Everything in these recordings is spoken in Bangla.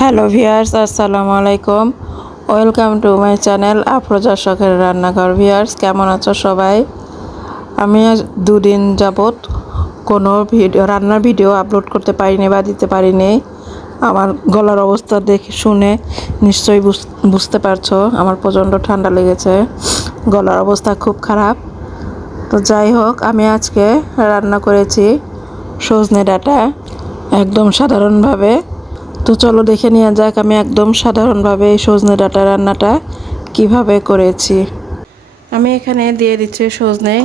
হ্যালো ভিউয়ার্স, আসসালামু আলাইকুম। Welcome to my channel Afroza শখের রান্নাঘর। ভিউয়ার্স, কেমন আছো সবাই? আমি আজ দুদিন যাবৎ কোনো রান্নার ভিডিও আপলোড করতে পারিনি বা দিতে পারিনি। আমার গলার অবস্থা দেখে শুনে নিশ্চয়ই বুঝতে পারছো আমার প্রচণ্ড ঠান্ডা লেগেছে, গলার অবস্থা খুব খারাপ। তো যাই হোক, আমি আজকে রান্না করেছি সজনে ডাঁটা একদম সাধারণভাবে। তো চলো দেখে নেওয়া যাক আমি একদম সাধারণভাবে এই সজনে ডাঁটা রান্নাটা কিভাবে করেছি। আমি এখানে দিয়ে দিচ্ছি সজনে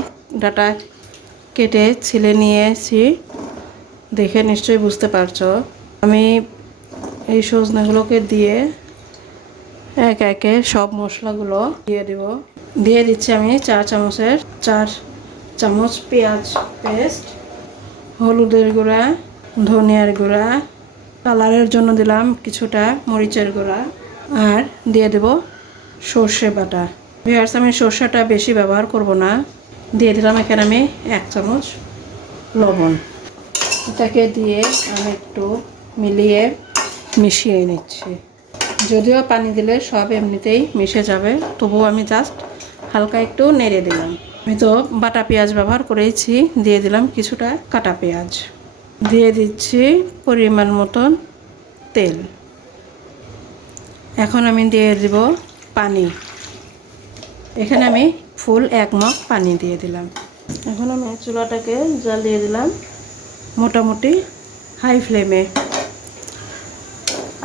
ডাঁটা কেটে ছিলে নিয়েছি, দেখে নিশ্চয়ই বুঝতে পারছো। আমি এই সজনেগুলোকে দিয়ে এক একে সব মশলাগুলো দিয়ে দিচ্ছি আমি 4 চামচ পেঁয়াজ পেস্ট, হলুদের গুঁড়া, ধনিয়ার গুঁড়া, কালারের জন্য দিলাম কিছুটা মরিচের গুঁড়া, আর দিয়ে দেব সর্ষে বাটা। ভিউয়ার্স, আমি সর্ষেটা বেশি ব্যবহার করব না। দিয়ে দিলাম এখানে আমি 1 চামচ লবণ। এটাকে দিয়ে আমি একটু মিশিয়ে নিচ্ছি। যদিও পানি দিলে সব এমনিতেই মিশে যাবে, তবুও আমি জাস্ট হালকা একটু নেড়ে দিলাম। আমি তো বাটা পেঁয়াজ ব্যবহার করেছি, দিয়ে দিলাম কিছুটা কাটা পেঁয়াজ, দিয়ে দিচ্ছি পরিমাণ মতন তেল। এখন আমি দিয়ে দেব পানি। এখানে আমি ফুল 1 মগ পানি দিয়ে দিলাম। এখন আমি চুলাটাকে জ্বালিয়ে দিলাম মোটামুটি হাই ফ্লেমে।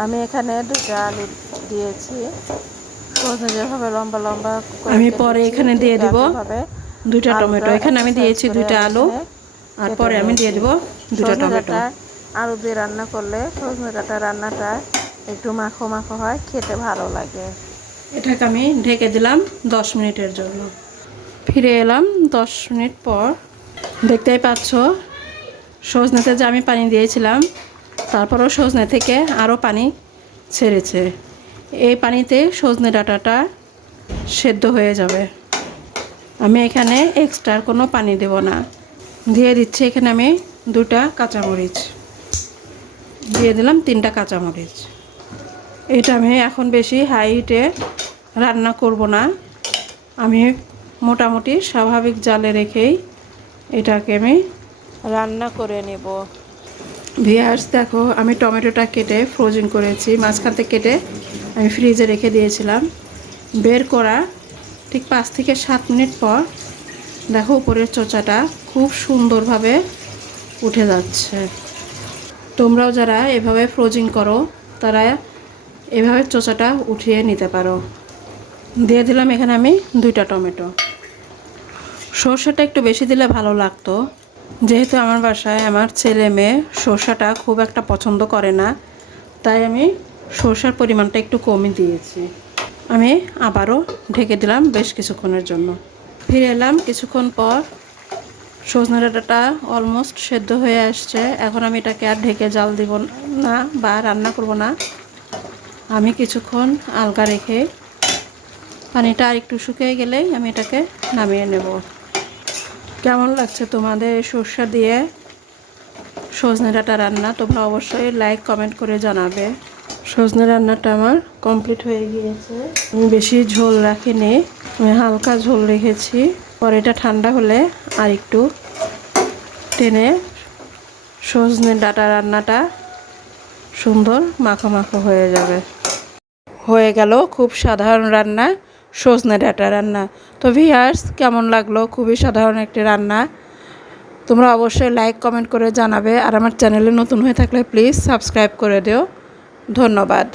আমি এখানে 2টা আলু দিয়েছি, যেভাবে লম্বা লম্বা আমি পরে এখানে দিয়ে দেব 2টা টমেটো। এখানে আমি দিয়েছি 2টা আলু, আর পরে আমি দিয়ে দেব 2টা টমেটো। আলু দিয়ে রান্না করলে সজনে ডাঁটা রান্নাটা একটু মাখো মাখো হয়, খেতে ভালো লাগে। এটাকে আমি ঢেকে দিলাম 10 মিনিটের জন্য। ফিরে এলাম 10 মিনিট পর। দেখতেই পাচ্ছ সজনেতে যে আমি পানি দিয়েছিলাম, তারপরও সজনে থেকে আরও পানি ছেড়েছে। এই পানিতে সজনে ডাঁটাটা সেদ্ধ হয়ে যাবে। আমি এখানে এক্সট্রা কোনো পানি দেব না। দিয়ে দিচ্ছি এখানে আমি 2টা কাঁচামরিচ, দিয়ে দিলাম 3টা কাঁচামরিচ। এটা আমি এখন বেশি হাই হিটে রান্না করব না, আমি মোটামুটি স্বাভাবিক জালে রেখেই এটাকে আমি রান্না করে নেব। ভিউয়ার্স, দেখো আমি টমেটোটা কেটে ফ্রোজেন করেছি, মাঝখান থেকে কেটে আমি ফ্রিজে রেখে দিয়েছিলাম। বের করা ঠিক 5 থেকে 7 মিনিট পর দেখো উপরের চোচাটা খুব সুন্দরভাবে উঠে যাচ্ছে। তোমরাও যারা এভাবে ফ্রোজিং করো তারা এভাবে চোচাটা উঠিয়ে নিতে পারো। দিয়ে দিলাম এখানে আমি 2টা টমেটো। সর্ষেটা একটু বেশি দিলে ভালো লাগতো, যেহেতু আমার বাসায় আমার ছেলে মেয়ে সর্ষেটা খুব একটা পছন্দ করে না, তাই আমি সর্ষের পরিমাণটা একটু কমই দিয়েছি। আমি আবারও ঢেকে দিলাম বেশ কিছুক্ষণের জন্য। ফিরে এলাম কিছুক্ষণ পর। সজনে ডাঁটাটা অলমোস্ট সেদ্ধ হয়ে আসছে। এখন আমি এটাকে আর ঢেকে জাল দিব না বা রান্না করব না। আমি কিছুক্ষণ আলগা রেখে পানিটা আর একটু শুকিয়ে গেলেই আমি এটাকে নামিয়ে নেব। কেমন লাগছে তোমাদের সর্ষে দিয়ে সজনে ডাঁটা রান্না? তোমরা অবশ্যই লাইক কমেন্ট করে জানাবে। সজনে রান্নাটা আমার কমপ্লিট হয়ে গিয়েছে। আমি বেশি ঝোল রাখিনি, আমি হালকা ঝোল রেখেছি। পরে এটা ঠান্ডা হলে আর একটু টেনে সজনে ডাঁটা রান্নাটা সুন্দর মাখো মাখো হয়ে যাবে। হয়ে গেল খুব সাধারণ রান্না, সজনে ডাঁটা রান্না। তো ভিউয়ার্স, কেমন লাগলো? খুবই সাধারণ একটি রান্না। তোমরা অবশ্যই লাইক কমেন্ট করে জানাবে, আর আমার চ্যানেলে নতুন হয়ে থাকলে প্লিজ সাবস্ক্রাইব করে দিও। ধন্যবাদ।